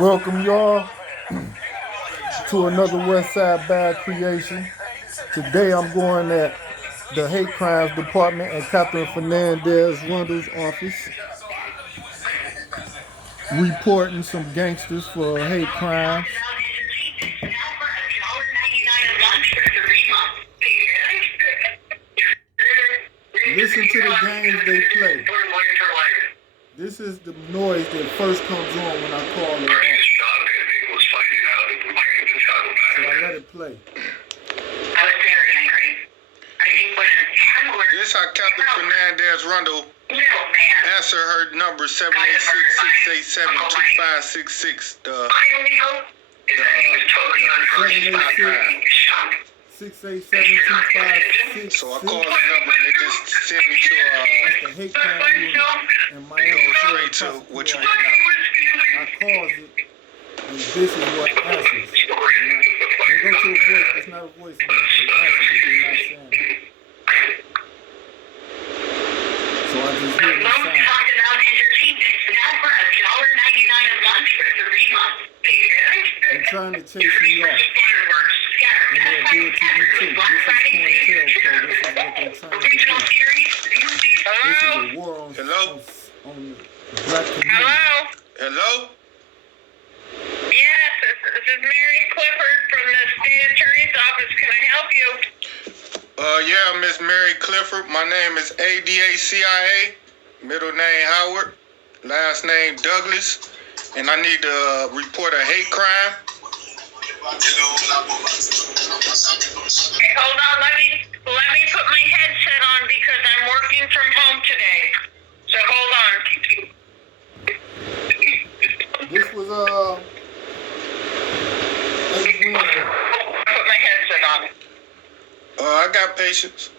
Welcome y'all to another West Side Bad creation. Today I'm going at the Hate Crimes Department at Kathryn Fernandez Rundle's office, reporting some gangsters for hate crimes. Listen to the games they play. This is the noise that first comes on when I call it off. So I let it play. This how Kathryn Fernandez Rundle answer her number 786-687-2566. The 786-687-2566. So I call the number and it just send me to the hate crime unit and my go straight to what you want now. I calls it, and this is what answers. And go to a voice. It's not a voice note. It answers if you're not saying it. So I just hear the sound. They're trying to chase me off. And they'll do it to you too. This is COINTELPRO. This is what they're trying to do. This is a war on the black community. Hello? Hello? Yes, this is Mary Clifford from the state attorney's office. Can I help you? Yeah, Miss Mary Clifford. My name is ADACIA. Middle name Howard. Last name Douglas. And I need to report a hate crime. Okay, hold on. Let me put my headset on because I'm working from home today. So hold on. This was Put my headset on. I got patience.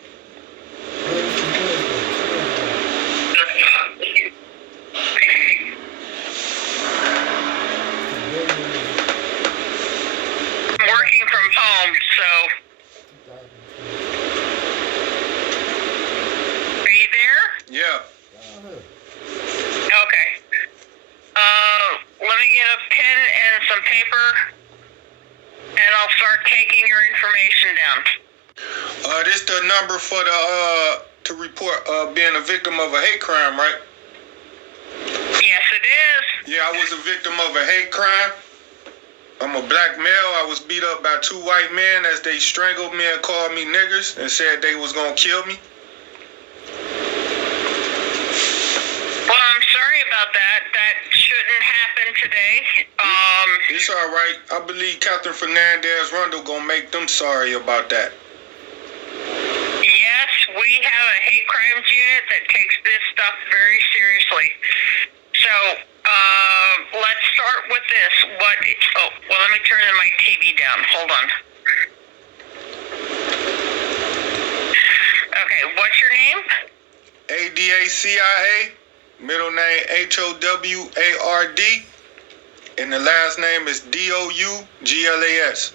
I'm working from home, so. Are you there? Yeah. Okay. Let me get a pen and some paper, and I'll start taking your information down. This the number for the to report being a victim of a hate crime, right? Yes, it is. Yeah, I was a victim of a hate crime. I'm a black male. I was beat up by two white men as they strangled me and called me niggers and said they was gonna kill me. Well, I'm sorry about that. That shouldn't happen today. It's all right. I believe Kathryn Fernandez Rundle gonna make them sorry about that. Yes, we have a hate crimes unit that takes this stuff very seriously. So, let's start with this. Let me turn my TV down. Hold on. Okay, what's your name? ADACIA, middle name HOWARD, and the last name is DOUGLAS.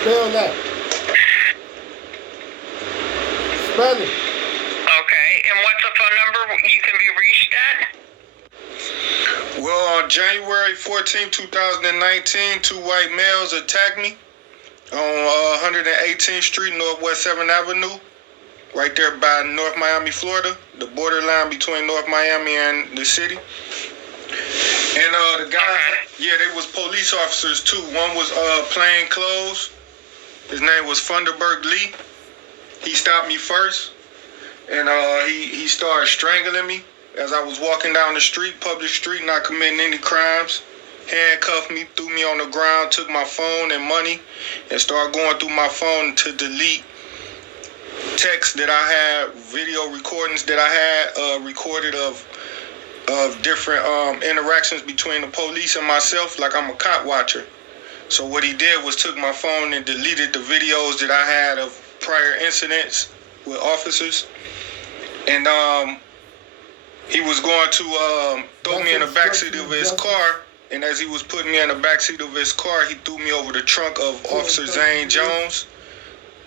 Spell that. Spell it. Okay, and what's the phone number you can be reached at? Well, on January 14, 2019, two white males attacked me on 118th Street, Northwest 7th Avenue, right there by North Miami, Florida, the borderline between North Miami and the city. And the guys, yeah, they was police officers too. One was plain clothes. His name was Funderburg Lee. He stopped me first, and he started strangling me as I was walking down the street, public street, not committing any crimes. Handcuffed me, threw me on the ground, took my phone and money, and started going through my phone to delete texts that I had, video recordings that I had recorded of different interactions between the police and myself, like I'm a cop watcher. So what he did was took my phone and deleted the videos that I had of prior incidents with officers. And he was going to throw me in the backseat of his car. And as he was putting me in the backseat of his car, he threw me over the trunk of Officer Zane Jones.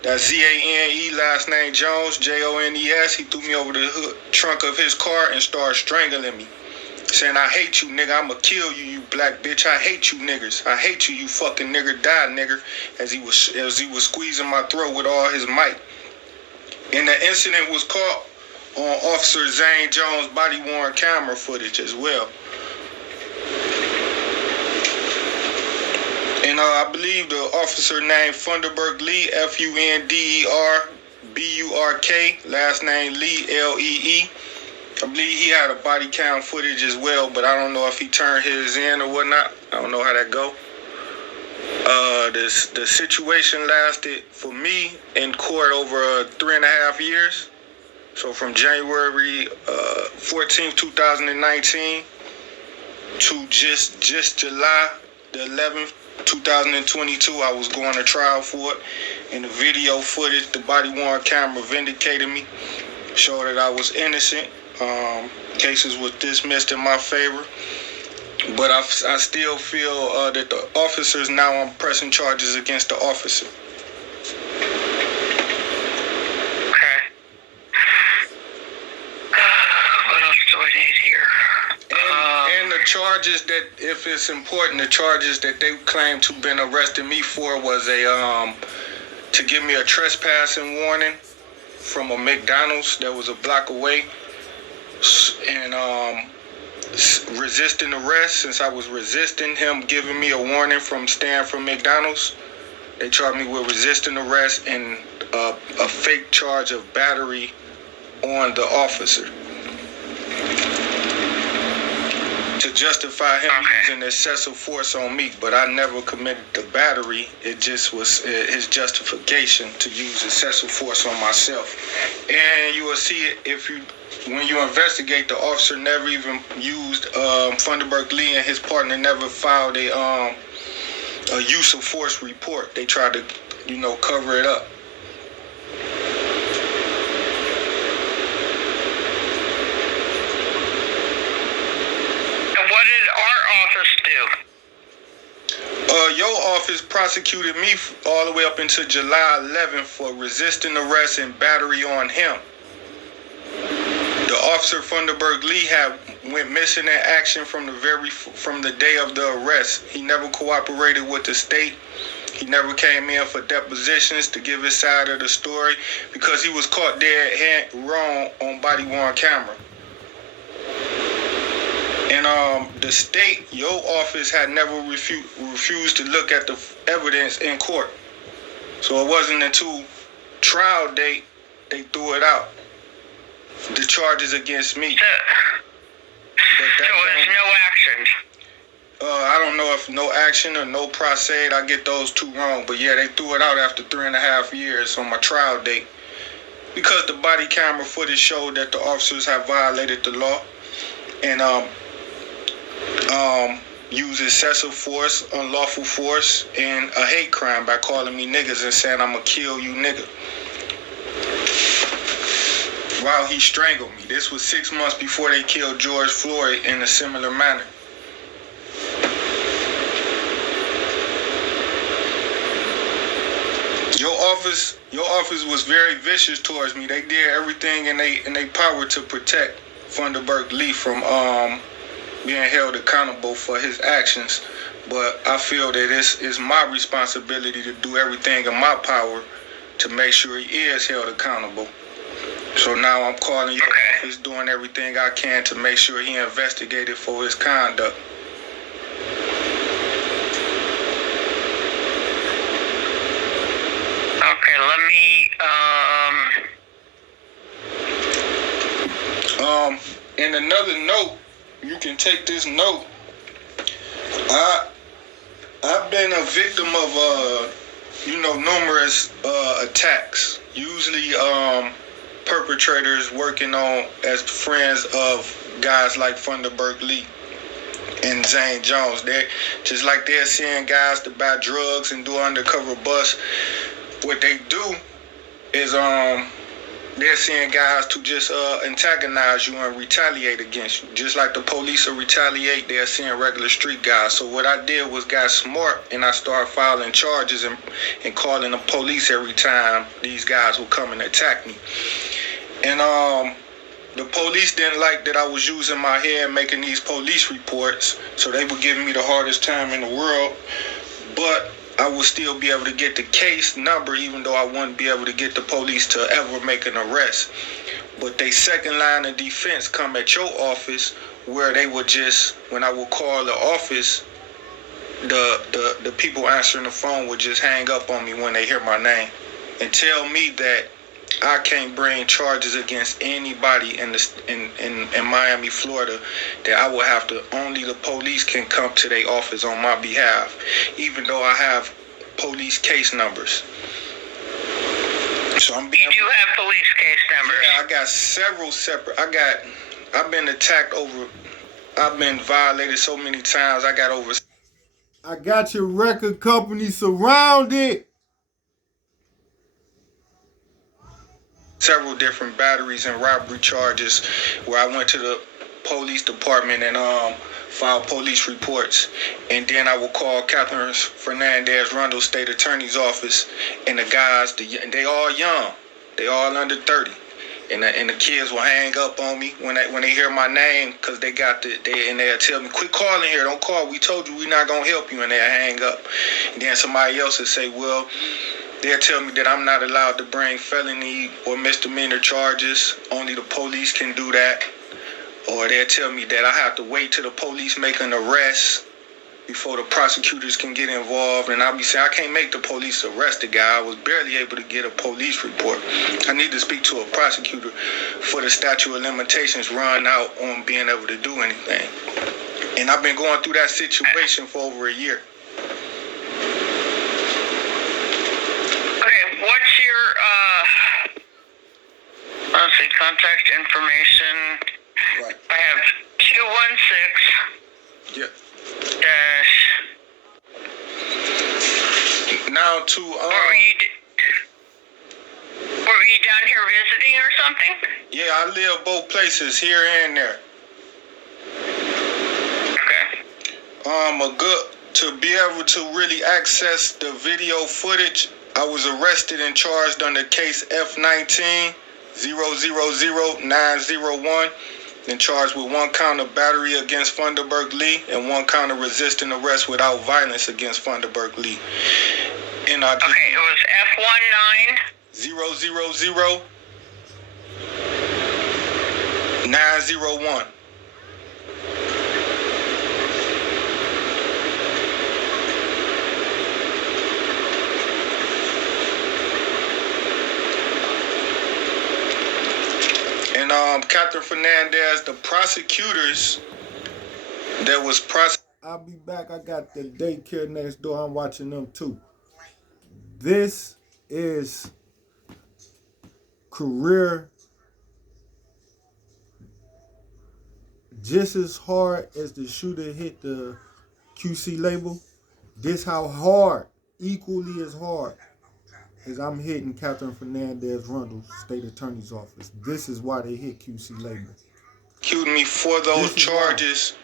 That's Z-A-N-E, last name Jones, J-O-N-E-S. He threw me over the trunk of his car and started strangling me. saying, I hate you, nigga. I'ma kill you, you black bitch. I hate you niggas. I hate you, you fucking nigger. Die, nigger. As he was squeezing my throat with all his might. And the incident was caught on Officer Zane Jones' body-worn camera footage as well. And I believe the officer named Funderburk Lee, Funderburk, last name Lee, Lee. I believe he had a body cam footage as well, but I don't know if he turned his in or whatnot. I don't know how that go. The situation lasted for me in court over 3.5 years. So from January 14th, 2019 to just July the 11th, 2022, I was going to trial for it. And the video footage, the body-worn camera vindicated me, showed that I was innocent. Cases was dismissed in my favor. But I still feel that the officers, now I'm pressing charges against the officer. Okay. What else do I need here? And the charges that, if it's important, the charges that they claim to been arresting me for was to give me a trespassing warning from a McDonald's that was a block away, and resisting arrest, since I was resisting him giving me a warning from staying from McDonald's. They charged me with resisting arrest and a fake charge of battery on the officer to justify him using excessive force on me. But I never committed the battery. It just was his justification to use excessive force on myself. And you will see it when you investigate. The officer never even used Funderburk Lee, and his partner never filed a use of force report. They tried to, cover it up. And what did our office do? Your office prosecuted me all the way up until July 11th for resisting arrest and battery on him. The officer Funderburk Lee went missing in action from the day of the arrest. He never cooperated with the state. He never came in for depositions to give his side of the story because he was caught dead wrong on body-worn camera. And the state, your office, had never refused to look at the evidence in court. So it wasn't until trial date they threw it out. The charges against me. So there's no action. I don't know if no action or no proceed. I get those two wrong. But yeah, they threw it out after 3.5 years on my trial date. Because the body camera footage showed that the officers have violated the law and used excessive force, unlawful force, and a hate crime by calling me niggas and saying I'ma kill you nigga. While he strangled me. This was 6 months before they killed George Floyd in a similar manner. Your office was very vicious towards me. They did everything in they power to protect Funderburk Lee from being held accountable for his actions. But I feel that it's my responsibility to do everything in my power to make sure he is held accountable. So now I'm calling your office, doing everything I can to make sure he investigated for his conduct. Okay, let me, In another note, you can take this note. I've been a victim of, numerous attacks. Usually, perpetrators working on as friends of guys like Funderburk Lee and Zane Jones. They're just like they're seeing guys to buy drugs and do undercover busts. What they do is they're seeing guys to just antagonize you and retaliate against you. Just like the police will retaliate, they're seeing regular street guys. So what I did was got smart, and I started filing charges and calling the police every time these guys would come and attack me. And The police didn't like that I was using my head making these police reports, so they were giving me the hardest time in the world. But I would still be able to get the case number, even though I wouldn't be able to get the police to ever make an arrest. But they second line of defense come at your office, where they would just, when I would call the office, the people answering the phone would just hang up on me when they hear my name and tell me that I can't bring charges against anybody in Miami, Florida, that I will have to, only the police can come to their office on my behalf, even though I have police case numbers. So I'm being... You do have police case numbers? Yeah, I got several separate. I've been attacked over, I've been violated so many times. I got your record company surrounded. Several different batteries and robbery charges where I went to the police department and filed police reports. And then I would call Kathryn Fernandez, Rundle State Attorney's Office, and the guys, they all young. They all under 30. And the kids will hang up on me when they hear my name, because they'll tell me, quit calling here, don't call, we told you we're not going to help you, and they'll hang up. And then somebody else will say, well, they'll tell me that I'm not allowed to bring felony or misdemeanor charges, only the police can do that. Or they'll tell me that I have to wait till the police make an arrest before the prosecutors can get involved. And I'll be saying, I can't make the police arrest the guy. I was barely able to get a police report. I need to speak to a prosecutor for the statute of limitations run out on being able to do anything. And I've been going through that situation for over a year. Okay, what's your, let's see, contact information. Right. I have 216. Yeah. Dash. Now to Were you down here visiting or something? Yeah, I live both places, here and there. Okay. To be able to really access the video footage, I was arrested and charged under case F19-000901. And charged with 1 count of battery against Funderburg Lee and 1 count of resisting arrest without violence against Funderburg Lee. And it was F19 000-901. And Kathryn Fernandez, the prosecutors that was I'll be back. I got the daycare next door. I'm watching them too. This is career just as hard as the shooter hit the QC label. This how hard, equally as hard as I'm hitting Kathryn Fernandez Rundle State Attorney's Office. This is why they hit QC label. Accused me for those charges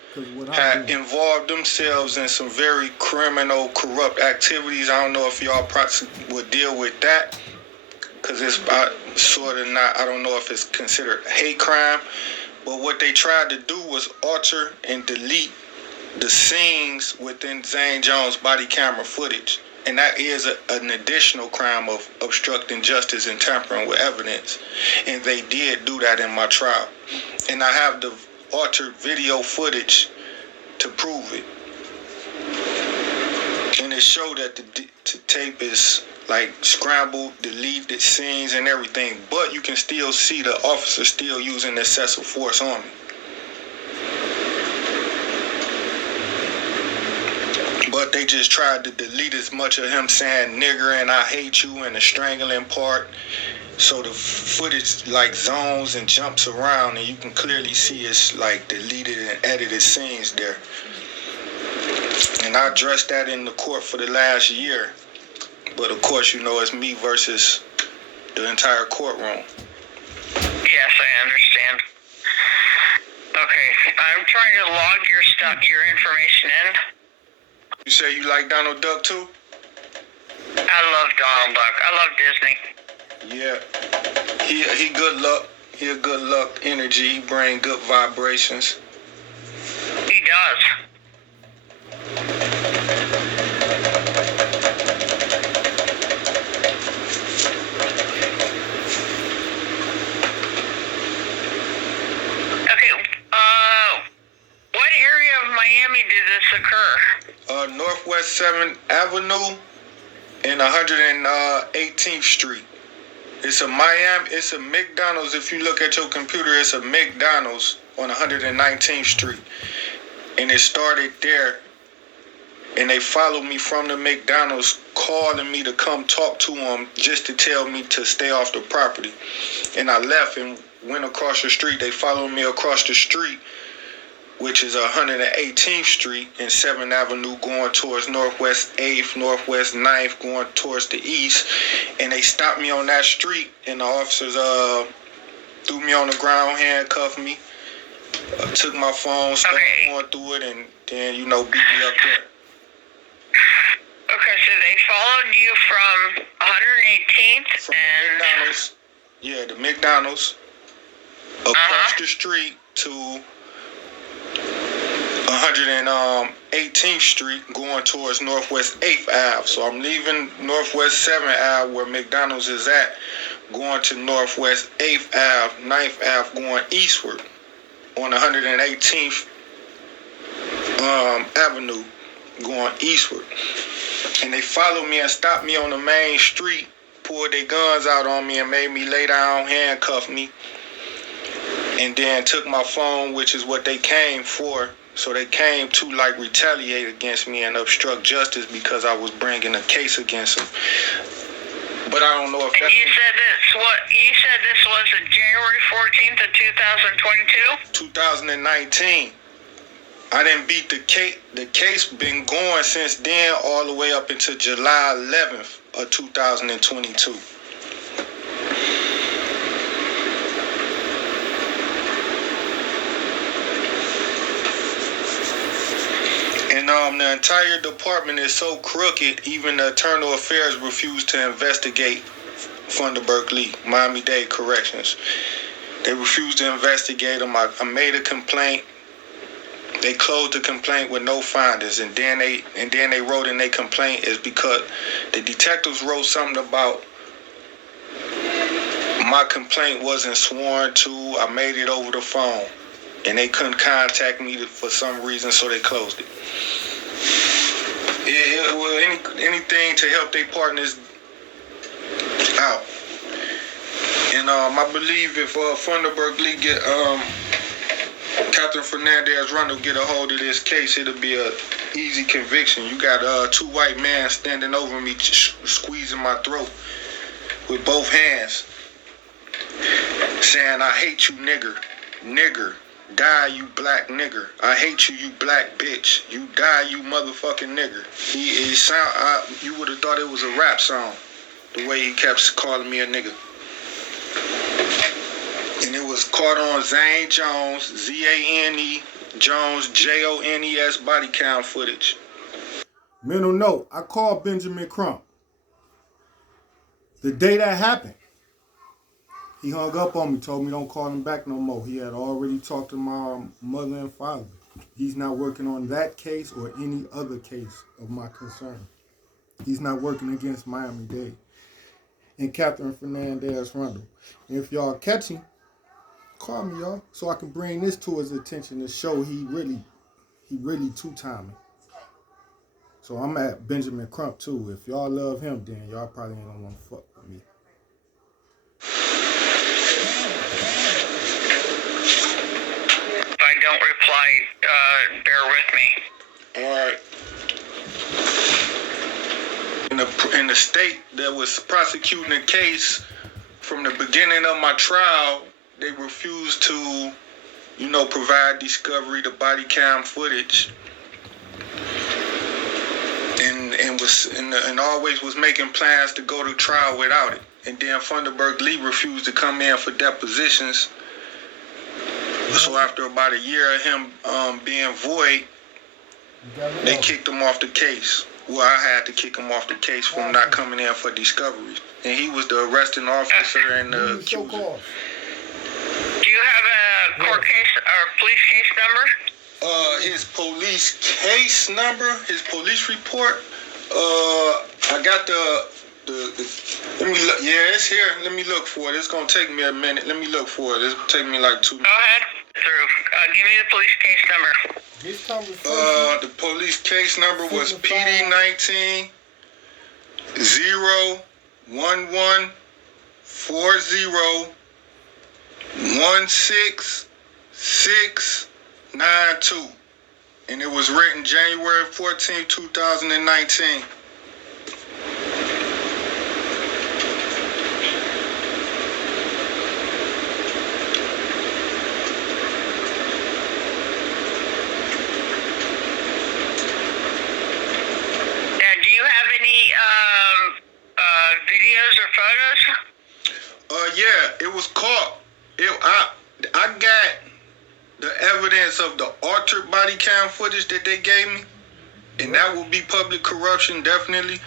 had involved themselves in some very criminal, corrupt activities. I don't know if y'all would deal with that, because it's sort of not, I don't know if it's considered hate crime, but what they tried to do was alter and delete the scenes within Zane Jones' body camera footage. And that is an additional crime of obstructing justice and tampering with evidence. And they did do that in my trial. And I have the altered video footage to prove it. And it showed that the tape is like scrambled, deleted scenes and everything. But you can still see the officer still using excessive force on me. But they just tried to delete as much of him saying nigger and I hate you and the strangling part. So the footage like zones and jumps around and you can clearly see it's like deleted and edited scenes there. And I addressed that in the court for the last year. But of course, you know, it's me versus the entire courtroom. Yes, I understand. Okay, I'm trying to log your information in. You say you like Donald Duck too? I love Donald Duck. I love Disney. Yeah. He good luck. He a good luck energy. He bring good vibrations. He does. Okay, what area of Miami did this occur? Northwest 7th Avenue and 118th Street. It's a McDonald's. If you look at your computer, it's a McDonald's on 119th Street. And it started there. And they followed me from the McDonald's, calling me to come talk to them just to tell me to stay off the property. And I left and went across the street. They followed me across the street, which is 118th Street and 7th Avenue, going towards Northwest 8th, Northwest 9th, going towards the east. And they stopped me on that street, and the officers threw me on the ground, handcuffed me, took my phone, started going through it, and then, beat me up there. Okay, so they followed you from 118th from the McDonald's. Yeah, the McDonald's. Across the street to 118th Street, going towards Northwest 8th Ave. So I'm leaving Northwest 7th Ave, where McDonald's is at, going to Northwest 8th Ave, 9th Ave, going eastward on 118th Avenue, going eastward. And they followed me and stopped me on the main street, pulled their guns out on me and made me lay down, handcuffed me, and then took my phone, which is what they came for. So they came to retaliate against me and obstruct justice because I was bringing a case against them. But I don't know if that's... You said this was January 14th of 2022? 2019. I didn't beat the case. The case been going since then all the way up until July 11th of 2022. And the entire department is so crooked, even the Internal Affairs refused to investigate Funderburg Lee, Miami-Dade Corrections. They refused to investigate him. I made a complaint. They closed the complaint with no findings, and then they wrote in their complaint is because the detectives wrote something about my complaint wasn't sworn to. I made it over the phone, and they couldn't contact me for some reason, so they closed it. Anything to help their partners out. And I believe if Funderburg Lee get Kathryn Fernandez Rundle get a hold of this case, it'll be a easy conviction. You got two white men standing over me, squeezing my throat with both hands, saying, "I hate you, nigger, nigger. Die, you black nigger. I hate you, you black bitch. You die, you motherfucking nigger." You would have thought it was a rap song, the way he kept calling me a nigger. And it was caught on Zane Jones, Z-A-N-E, Jones, J-O-N-E-S body cam footage. Mental note, I called Benjamin Crump the day that happened. He hung up on me, told me don't call him back no more. He had already talked to my mother and father. He's not working on that case or any other case of my concern. He's not working against Miami-Dade and Kathryn Fernandez Rundle. And if y'all catch him, call me, y'all, so I can bring this to his attention to show he really two-timing. So I'm at Benjamin Crump too. If y'all love him, then y'all probably ain't gonna want to fuck with me. If I don't reply, bear with me. All right. In the state that was prosecuting the case from the beginning of my trial, they refused to, provide discovery, the body cam footage, and always was making plans to go to trial without it. And then Funderburg Lee refused to come in for depositions. So after about a year of him being void, they kicked him off the case. Well, I had to kick him off the case from not coming in for discovery. And he was the arresting officer and the accuser. court case or police case number? His police case number, his police report. I got the let me look. Yeah, it's here. Let me look for it. It's gonna take me a minute. Let me look for it. It's gonna take me like 2 minutes. Go ahead. Through. Give me the police case number. This conversation. The police case number was PD 19 011 40 16692, and it was written January 14, 2019. Do you have any videos or photos? Yeah, it was caught. I got the evidence of the altered body cam footage that they gave me, and that will be public corruption, definitely.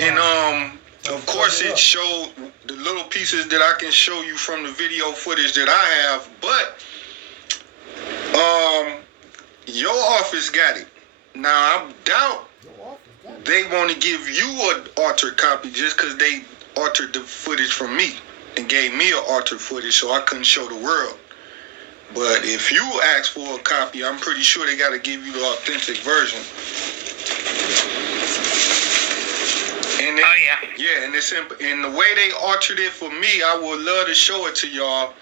And of course, it showed the little pieces that I can show you from the video footage that I have. But your office got it. Now I doubt they want to give you an altered copy just because they altered the footage from me and gave me an altered footage so I couldn't show the world. But if you ask for a copy, I'm pretty sure they got to give you the authentic version. And then, yeah, and and the way they altered it for me, I would love to show it to y'all,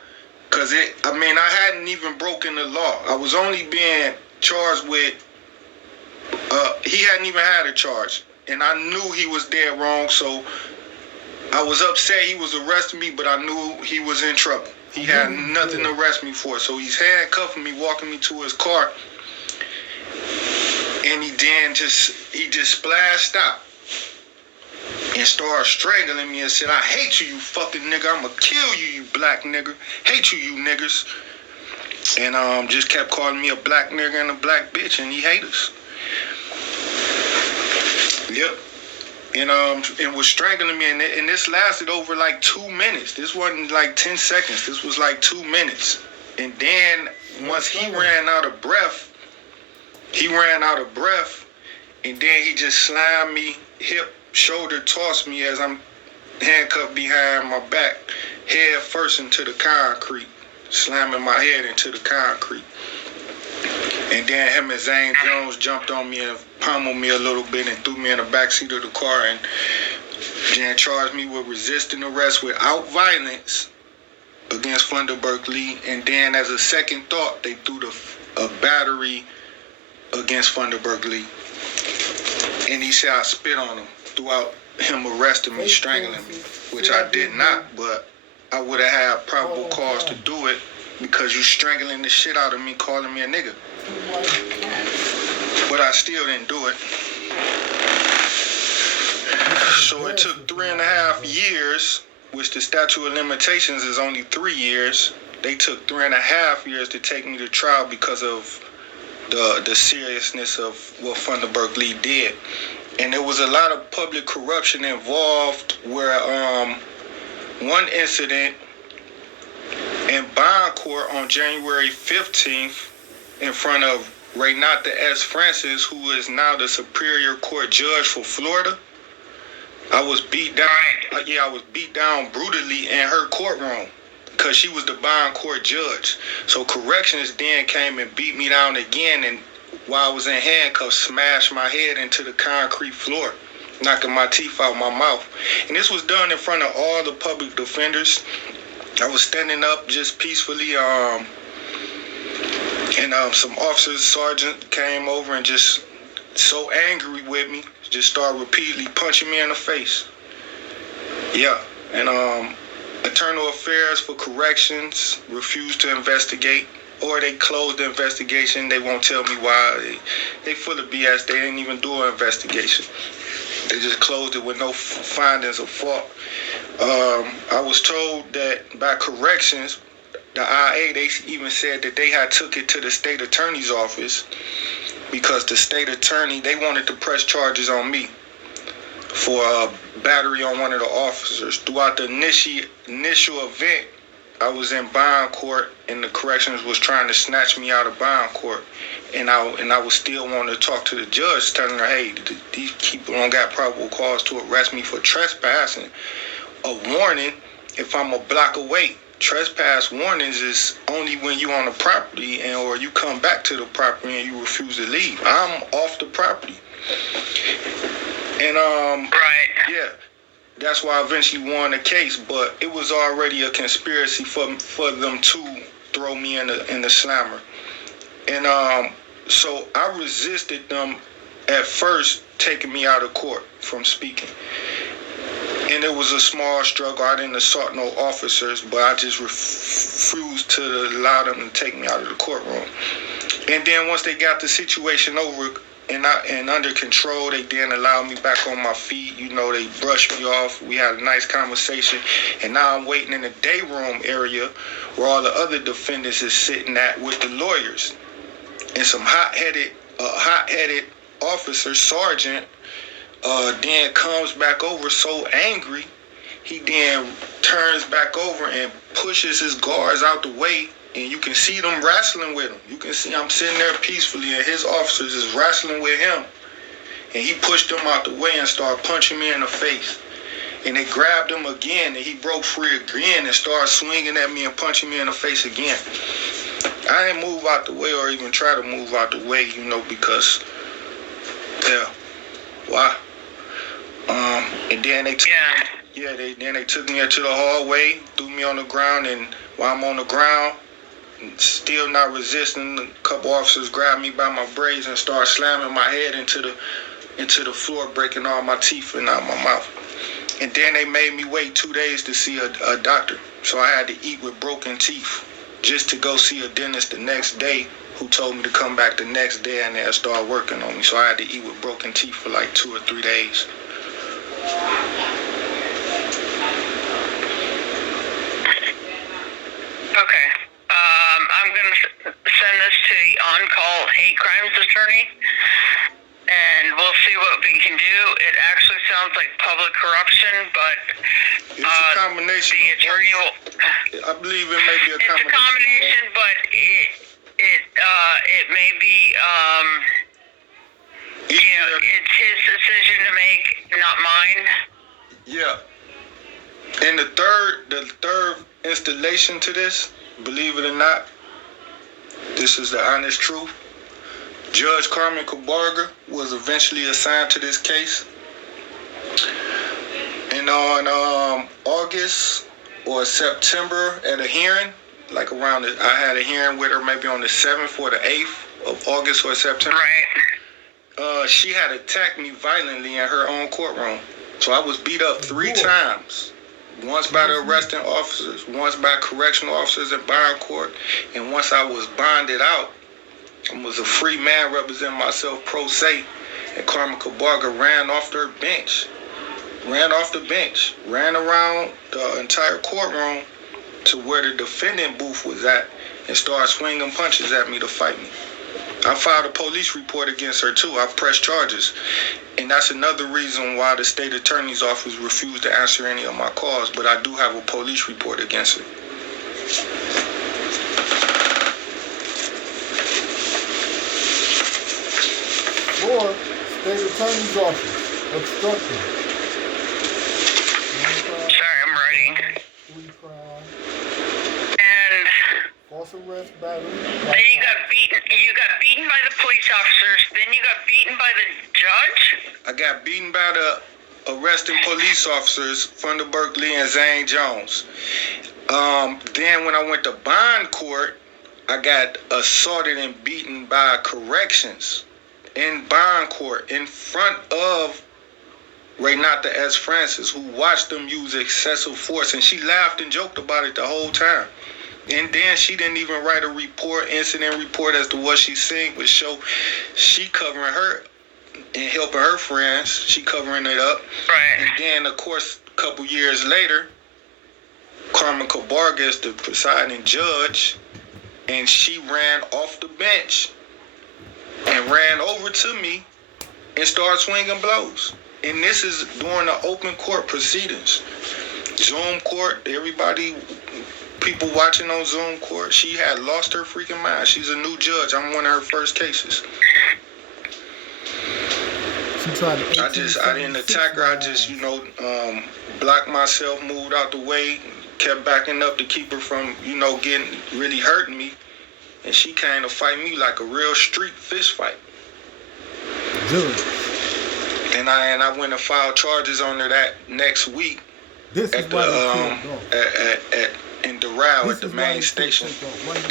cause I hadn't even broken the law. I was only being charged with. He hadn't even had a charge, and I knew he was dead wrong. So I was upset he was arresting me, but I knew he was in trouble. He had nothing to arrest me for. So he's handcuffing me, walking me to his car. And he just splashed out and started strangling me and said, "I hate you, you fucking nigga. I'ma kill you, you black nigga. Hate you, you niggas." And just kept calling me a black nigga and a black bitch, and he hate us. Yep. And was strangling me, and this lasted over like 2 minutes. This wasn't like 10 seconds. This was like 2 minutes. And then once he ran out of breath, and then he just slammed me, hip, shoulder, tossed me as I'm handcuffed behind my back, head first into the concrete, slamming my head into the concrete. And then him and Zane Jones jumped on me and pummeled me a little bit and threw me in the backseat of the car and then charged me with resisting arrest without violence against Funderburk Lee. And then as a second thought, they threw a battery against Funderburk Lee. And he said I spit on him throughout him arresting me, strangling me, which I did not, but I would have had probable cause to do it because you strangling the shit out of me, calling me a nigga. But I still didn't do it. So it took 3.5 years, which the statute of limitations is only 3 years. They took 3.5 years to take me to trial because of the seriousness of what Funderburk Lee did. And there was a lot of public corruption involved where one incident in bond court on January 15th in front of Renata S. Francis, who is now the Superior Court Judge for Florida. I was beat down. I was beat down brutally in her courtroom because she was the bond court judge. So corrections then came and beat me down again, and while I was in handcuffs, smashed my head into the concrete floor, knocking my teeth out my mouth. And this was done in front of all the public defenders. I was standing up just peacefully, and some officers, sergeant came over and just so angry with me, just started repeatedly punching me in the face. Yeah, and Internal Affairs for Corrections refused to investigate, or they closed the investigation. They won't tell me why. They full of BS. They didn't even do an investigation. They just closed it with no findings of fault. I was told that by corrections, the IA, they even said that they had took it to the state attorney's office because the state attorney, they wanted to press charges on me for battery on one of the officers. Throughout the initial event, I was in bond court, and the corrections was trying to snatch me out of bond court, and I was still wanting to talk to the judge, telling her, hey, these people don't got probable cause to arrest me for trespassing. A warning if I'm a block away. Trespass warnings is only when you on the property or you come back to the property and you refuse to leave. I'm off the property. And right. Yeah. That's why I eventually won the case, but it was already a conspiracy for them to throw me in the slammer. And so I resisted them at first taking me out of court from speaking. And it was a small struggle. I didn't assault no officers, but I just refused to allow them to take me out of the courtroom. And then once they got the situation over and under control, they then allowed me back on my feet. You know, they brushed me off. We had a nice conversation. And now I'm waiting in the day room area where all the other defendants is sitting at with the lawyers. And some hot-headed officer, sergeant, then comes back over so angry, he then turns back over and pushes his guards out the way, and you can see them wrestling with him. You can see I'm sitting there peacefully, and his officers is wrestling with him, and he pushed them out the way and started punching me in the face. And they grabbed him again, and he broke free again and started swinging at me and punching me in the face again. I didn't move out the way or even try to move out the way, you know, because, yeah, why? And then they took they took me into the hallway, threw me on the ground, and while I'm on the ground, still not resisting, a couple officers grabbed me by my braids and started slamming my head into the floor, breaking all my teeth and out my mouth. And then they made me wait 2 days to see a doctor, so I had to eat with broken teeth just to go see a dentist the next day, who told me to come back the next day and they'll start working on me. So I had to eat with broken teeth for like 2 or 3 days. Okay. I'm going to send this to the on-call hate crimes attorney, and we'll see what we can do. It actually sounds like public corruption, but it's a combination. The attorney will... I believe it may be a combination. It's a combination, but it may be, it's his decision to make, not mine. Yeah. And the third installation to this, believe it or not, this is the honest truth. Judge Carmen Cabarga was eventually assigned to this case. And on August or September at a hearing, like I had a hearing with her maybe on the 7th or the 8th of August or September. Right. She had attacked me violently in her own courtroom. So I was beat up 3 times. Once by the arresting officers, once by correctional officers in bond court, and once I was bonded out, I was a free man representing myself pro se, and Carmen Cabarga ran off the bench, ran around the entire courtroom to where the defendant booth was at and started swinging punches at me to fight me. I filed a police report against her too. I pressed charges. And that's another reason why the state attorney's office refused to answer any of my calls, but I do have a police report against her. Or state attorney's office obstructing. Sorry, I'm writing. 3 crimes. And false arrest, battery. then you got beaten by the police officers. Then you got beaten by the judge. I got beaten by the arresting police officers, Funda Berkeley and Zane Jones. Then when I went to bond court, I got assaulted and beaten by corrections in bond court in front of Renata S. Francis, who watched them use excessive force, and she laughed and joked about it the whole time. And then she didn't even write a incident report as to what she seen, but show she covering her and helping her friends. She covering it up. Right. And then, of course, a couple years later, Carmen Cabarga is the presiding judge, and she ran off the bench and ran over to me and started swinging blows. And this is during the open court proceedings. Zoom court, everybody people watching on Zoom court, she had lost her freaking mind. She's a new judge. I'm one of her first cases. She tried to I didn't attack her. I just, blocked myself, moved out the way, kept backing up to keep her from, getting really hurting me. And she came to fight me like a real street fist fight. Good. And I went and filed charges on her that next week. This at in Doral at the main station.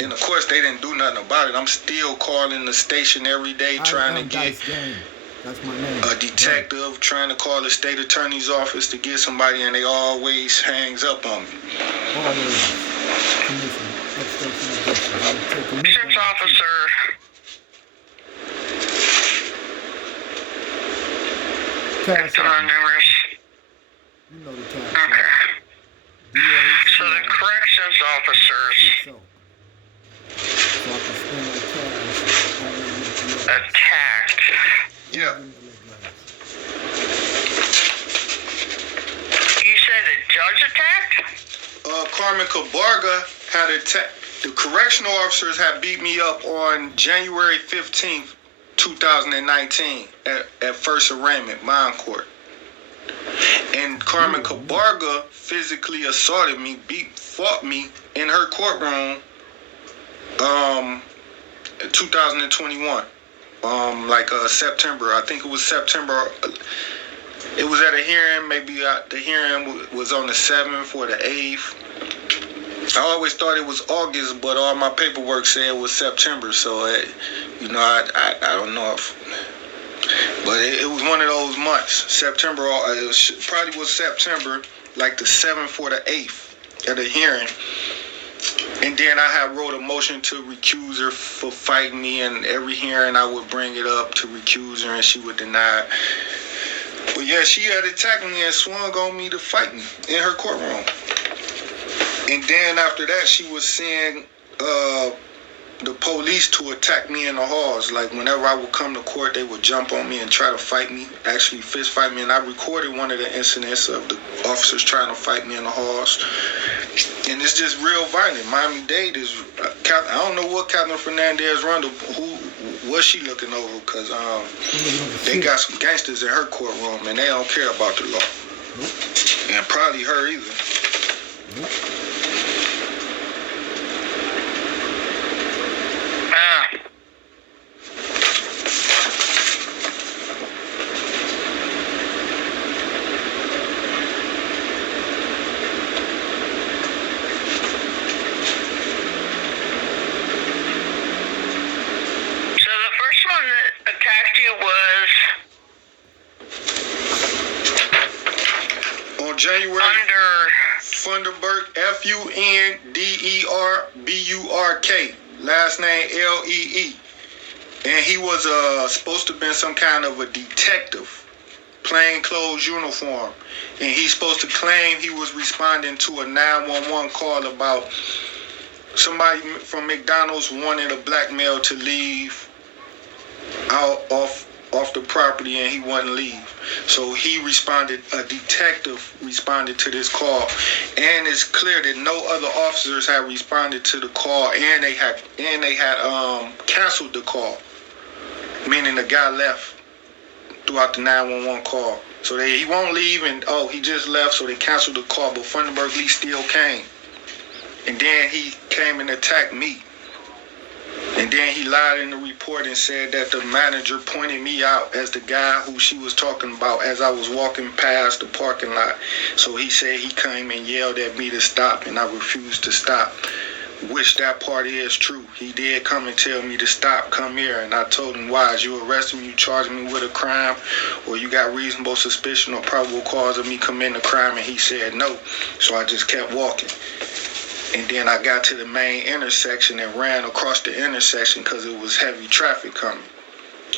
And of course they didn't do nothing about it. I'm still calling the station every day trying to get That's my name. a detective, trying to call the state attorney's office to get somebody, and they always hangs up on me. Always. Sheriff's officer. Task You know the task. Okay. So the corrections officers So I can spend that cash. attacked. Yeah. You said the judge attacked? Carmen Cabarga had attacked. The correctional officers had beat me up on January 15th, 2019 at First Arraignment, Mine Court. And Carmen Cabarga physically assaulted me, fought me in her courtroom, 2021, September. I think it was September. It was at a hearing. Maybe the hearing was on the 7th or the 8th. I always thought it was August, but all my paperwork said it was September. So, I don't know if. But it was one of those months. September, probably was September, like the 7th or the 8th at the hearing. And then I had wrote a motion to recuse her for fighting me, and every hearing I would bring it up to recuse her, and she would deny it. But yeah, she had attacked me and swung on me to fight me in her courtroom. And then after that, she was seeing the police to attack me in the halls. Like whenever I would come to court, they would jump on me and try to fight me, actually fist fight me. And I recorded one of the incidents of the officers trying to fight me in the halls. And it's just real violent. Miami-Dade is, I don't know what Kathryn Fernandez Rundle, who was she looking over? Because they got some gangsters in her courtroom and they don't care about the law. And probably her either. January Funderburk, Funderburk, last name Lee, and he was supposed to have been some kind of a detective, plainclothes uniform, and he's supposed to claim he was responding to a 911 call about somebody from McDonald's wanted a black male to leave out off the property, and he wouldn't leave. So he responded, a detective responded to this call, and it's clear that no other officers had responded to the call, and they had canceled the call, meaning the guy left throughout the 911 call. So he won't leave, and he just left, so they canceled the call, but Funderburk Lee still came. And then he came and attacked me. And then he lied in the report and said that the manager pointed me out as the guy who she was talking about as I was walking past the parking lot. So he said he came and yelled at me to stop, and I refused to stop, which that part is true. He did come and tell me to stop, come here, and I told him, why? Is you arresting me, you charging me with a crime, or you got reasonable suspicion or probable cause of me committing a crime? And he said no, so I just kept walking. And then I got to the main intersection and ran across the intersection because it was heavy traffic coming.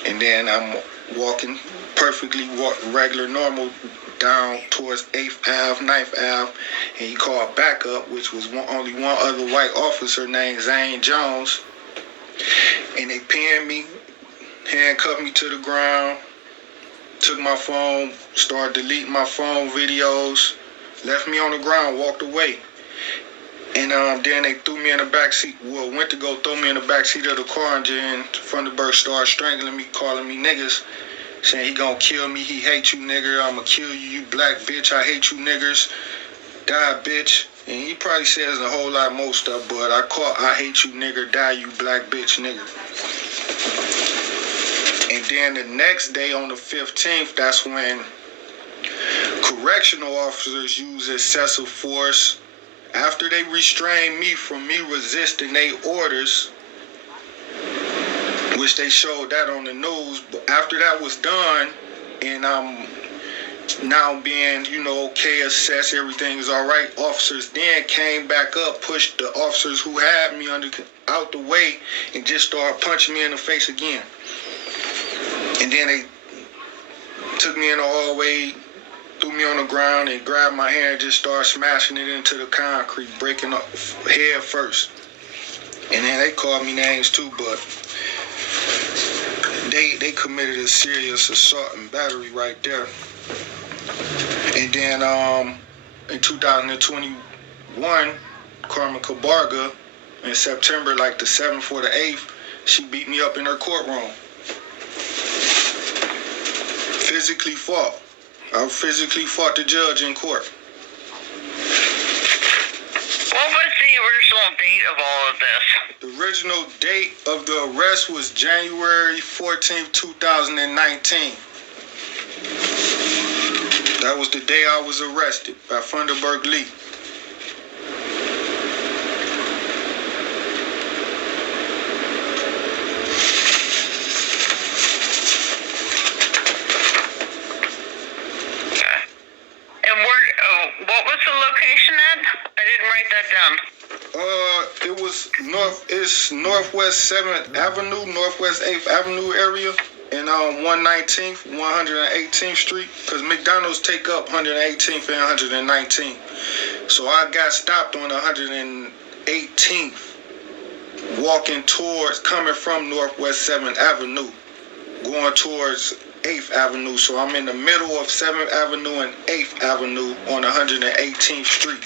And then I'm walking perfectly regular, normal, down towards 8th Ave, 9th Ave, and he called backup, which was only one other white officer named Zane Jones. And they pinned me, handcuffed me to the ground, took my phone, started deleting my phone videos, left me on the ground, walked away. And then they threw me in the backseat. Well, went to go throw me in the backseat of the car, and then Fernandez started strangling me, calling me niggas, saying he gonna kill me. He hate you, nigger. I'ma kill you, you black bitch. I hate you, niggers. Die, bitch. And he probably says a whole lot more stuff, but I hate you, nigger. Die, you black bitch, nigger. And then the next day on the 15th, that's when correctional officers use excessive force. After they restrained me from me resisting their orders, which they showed that on the news, but after that was done, and I'm now being, okay, assessed, everything is all right, officers then came back up, pushed the officers who had me out the way, and just started punching me in the face again. And then they took me in the hallway, threw me on the ground, and grabbed my hair and just started smashing it into the concrete, breaking up head first. And then they called me names too, but they committed a serious assault and battery right there. And then in 2021, Carmen Cabarga, in September, like the 7th or the 8th, she beat me up in her courtroom. Physically fought. I physically fought the judge in court. What was the original date of all of this? The original date of the arrest was January 14th, 2019. That was the day I was arrested by Funderburg Lee. What was the location at? I didn't write that down. It's Northwest 7th Avenue, Northwest 8th Avenue area, and 119th, 118th Street, because McDonald's take up 118th and 119th. So I got stopped on 118th, coming from Northwest 7th Avenue, going towards 8th Avenue, so I'm in the middle of 7th Avenue and 8th Avenue on 118th Street.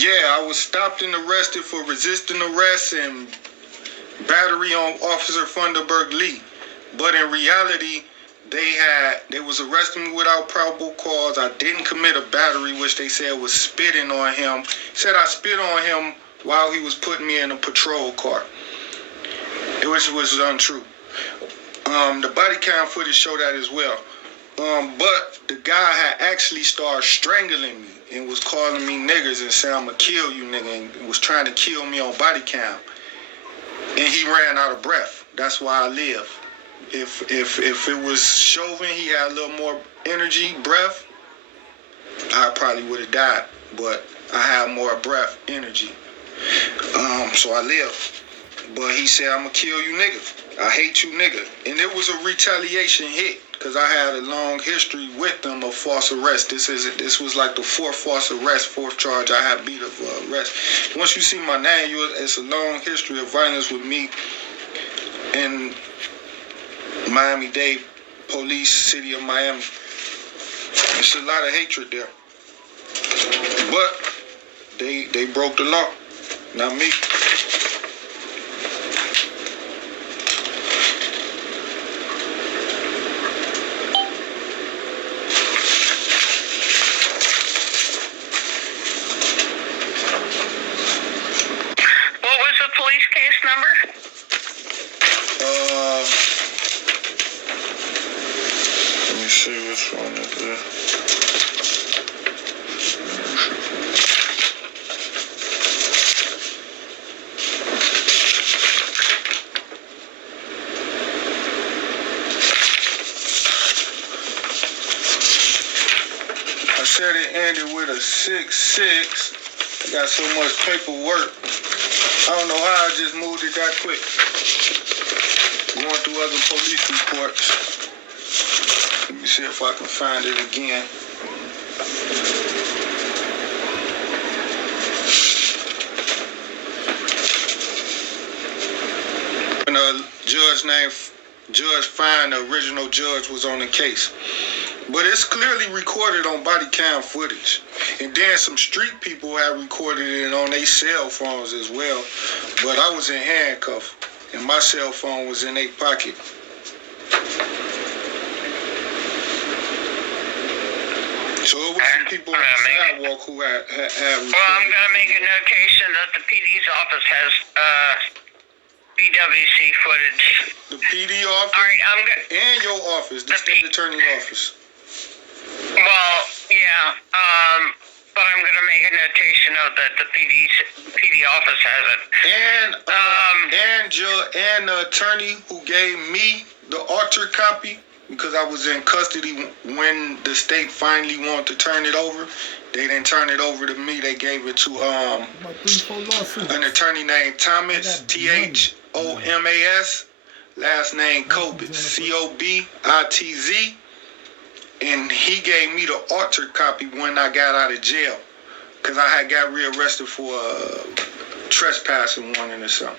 Yeah, I was stopped and arrested for resisting arrest and battery on Officer Funderburg Lee, but in reality, they was arresting me without probable cause. I didn't commit a battery, which they said was spitting on him. Said I spit on him while he was putting me in a patrol car, which was untrue. The body cam footage showed that as well. But the guy had actually started strangling me and was calling me niggers and saying, "I'ma kill you, nigga," and was trying to kill me on body cam. And he ran out of breath. That's why I live. If it was Chauvin, he had a little more energy, breath, I probably would have died. But I have more breath, energy. So I live. But he said, "I'ma kill you, nigga. I hate you, nigga." And it was a retaliation hit, because I had a long history with them of false arrest. This was like the fourth charge I had beat of arrest. Once you see my name, it's a long history of violence with me and Miami-Dade Police, City of Miami. There's a lot of hatred there. But they broke the law, not me. Said it ended with a 6-6. I got so much paperwork. I don't know how I just moved it that quick. Going through other police reports. Let me see if I can find it again. And a judge named Judge Fine, the original judge, was on the case. But it's clearly recorded on body cam footage. And then some street people have recorded it on their cell phones as well. But I was in handcuffs, and my cell phone was in their pocket. So it was some people on the sidewalk who had Well, I'm going to make a notation that the PD's office has BWC footage. The PD office? All right, I'm good. And your office, the state attorney office. Well, yeah, but I'm going to make a notation of that the PD office has it. And the attorney who gave me the altered copy, because I was in custody when the state finally wanted to turn it over. They didn't turn it over to me. They gave it to an attorney named Thomas, Thomas, last name Cobitz, Cobitz. And he gave me the altered copy when I got out of jail, because I had got rearrested for trespassing warning or something.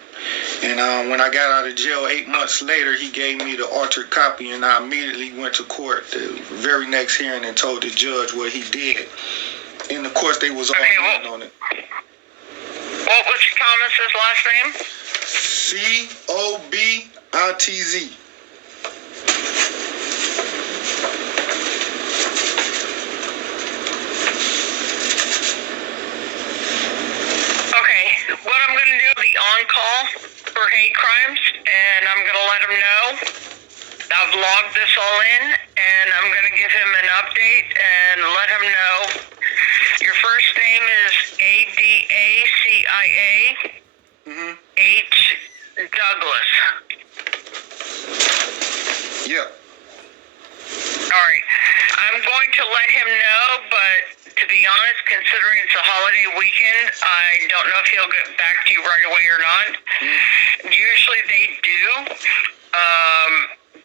And when I got out of jail 8 months later, he gave me the altered copy, and I immediately went to court the very next hearing and told the judge what he did. And of course, they was all in on it. What was Thomas's last name? Cobitz. What I'm going to do, the on-call for hate crimes, and I'm going to let him know. I've logged this all in, and I'm going to give him an update and let him know. Your first name is ADACIA H. Douglas. Yep. All right. I'm going to let him know, but to be honest, considering it's a holiday weekend, I don't know if he'll get back to you right away or not. Usually they do,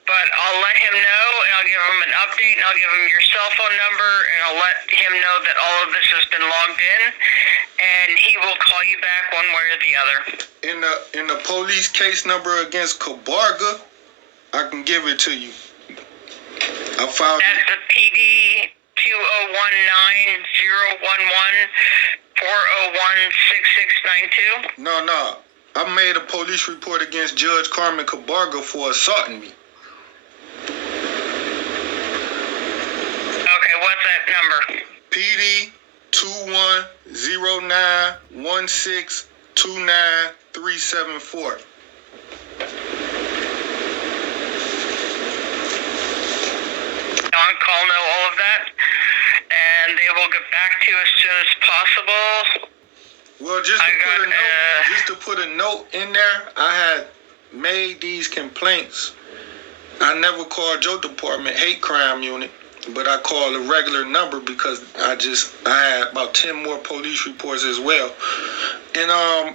but I'll let him know, and I'll give him an update, and I'll give him your cell phone number, and I'll let him know that all of this has been logged in, and he will call you back one way or the other. In the police case number against Kabarga, I can give it to you. I filed. That's the PD 2019-011-401-6692. No. I made a police report against Judge Carmen Kabarga for assaulting me. Okay, what's that number? PD 2109162934. On-call know all of that, and they will get back to you as soon as possible. Well, just to put a note in there, I had made these complaints. I never called your department hate crime unit, but I called a regular number because I had about 10 more police reports as well. And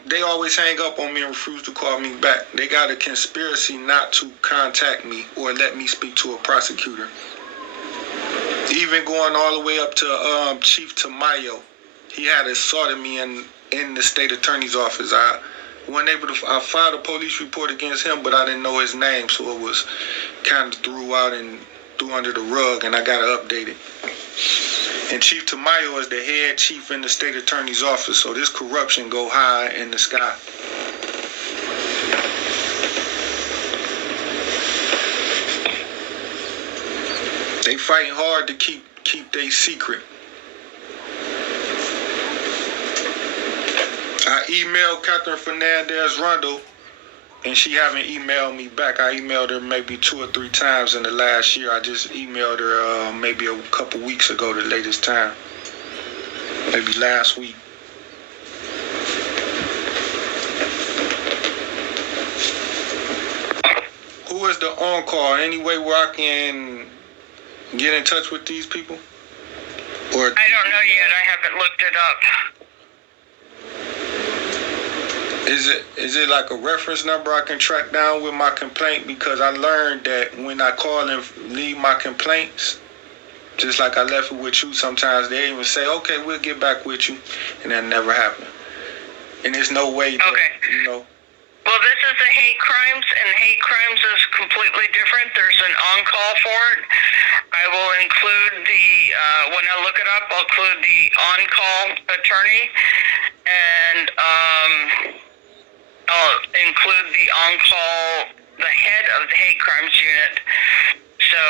they always hang up on me and refuse to call me back. They got a conspiracy not to contact me or let me speak to a prosecutor. Even going all the way up to Chief Tamayo. He had assaulted me in the state attorney's office. I filed a police report against him, but I didn't know his name, so it was kind of threw under the rug, and I got to update it. And Chief Tamayo is the head chief in the state attorney's office, so this corruption go high in the sky. They fighting hard to keep their secret. I emailed Kathryn Fernandez Rundle, and she haven't emailed me back. I emailed her maybe 2 or 3 times in the last year. I just emailed her maybe a couple weeks ago, the latest time. Maybe last week. Who is the on-call? Any way where I can get in touch with these people? Or I don't know yet. I haven't looked it up. Is it like a reference number I can track down with my complaint? Because I learned that when I call and leave my complaints, Just like I left it with you, sometimes they even say, okay, we'll get back with you, and that never happened. And there's no way that, you know. Well, this is the hate crimes, and hate crimes is completely different. There's an on-call for it. I will include when I look it up, I'll include the on-call attorney, and I'll include the on-call, the head of the hate crimes unit. So,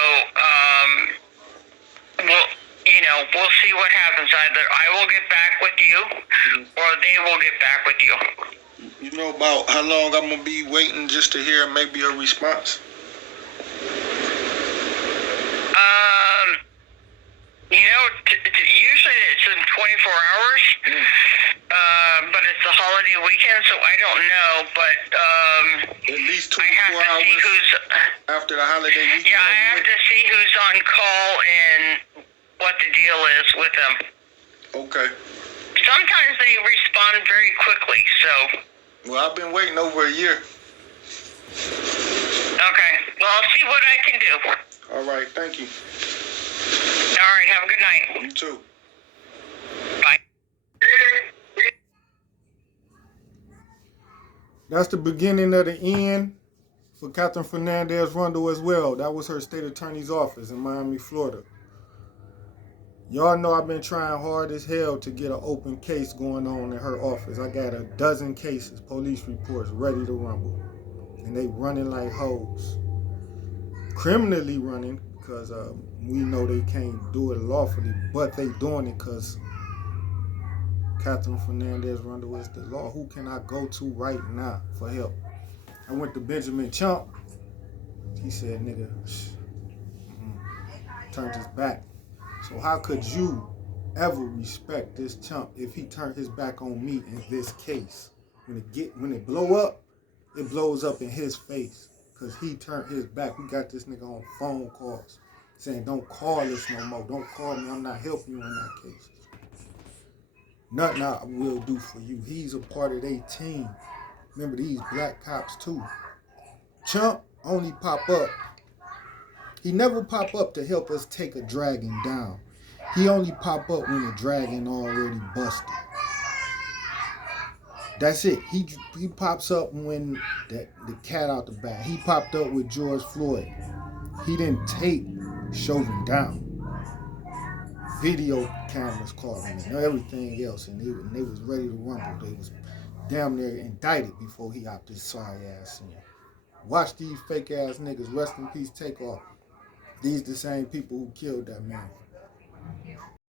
we'll see what happens. Either I will get back with you, or they will get back with you. You know about how long I'm going to be waiting just to hear maybe a response? Usually it's in 24 hours, but it's a holiday weekend, so I don't know, but at least 24 hours after the holiday weekend? Yeah, I have to see who's on call and what the deal is with them. Okay. Sometimes they respond very quickly, so... Well, I've been waiting over a year. Okay. Well, I'll see what I can do. All right. Thank you. All right. Have a good night. You too. Bye. That's the beginning of the end for Kathryn Fernandez Rundle as well. That was her state attorney's office in Miami, Florida. Y'all know I've been trying hard as hell to get an open case going on in her office. I got a dozen cases, police reports, ready to rumble. And they running like hoes. Criminally running, because we know they can't do it lawfully, but they doing it because Kathryn Fernandez Rundle is the law. Who can I go to right now for help? I went to Benjamin Chump. He said, nigga, turned his back. So how could you ever respect this chump if he turned his back on me in this case? When it blow up, it blows up in his face because he turned his back. We got this nigga on phone calls saying, don't call us no more. Don't call me. I'm not helping you in that case. Nothing I will do for you. He's a part of their team. Remember these black cops too. Chump only pop up. He never pop up to help us take a dragon down. He only pop up when the dragon already busted. That's it. He pops up when the cat out the bag. He popped up with George Floyd. He didn't take Chauvin down. Video cameras caught him and everything else, and they was ready to rumble. They was damn near indicted before he hopped his sorry ass in. Watch these fake ass niggas, rest in peace, take off. These the same people who killed that man.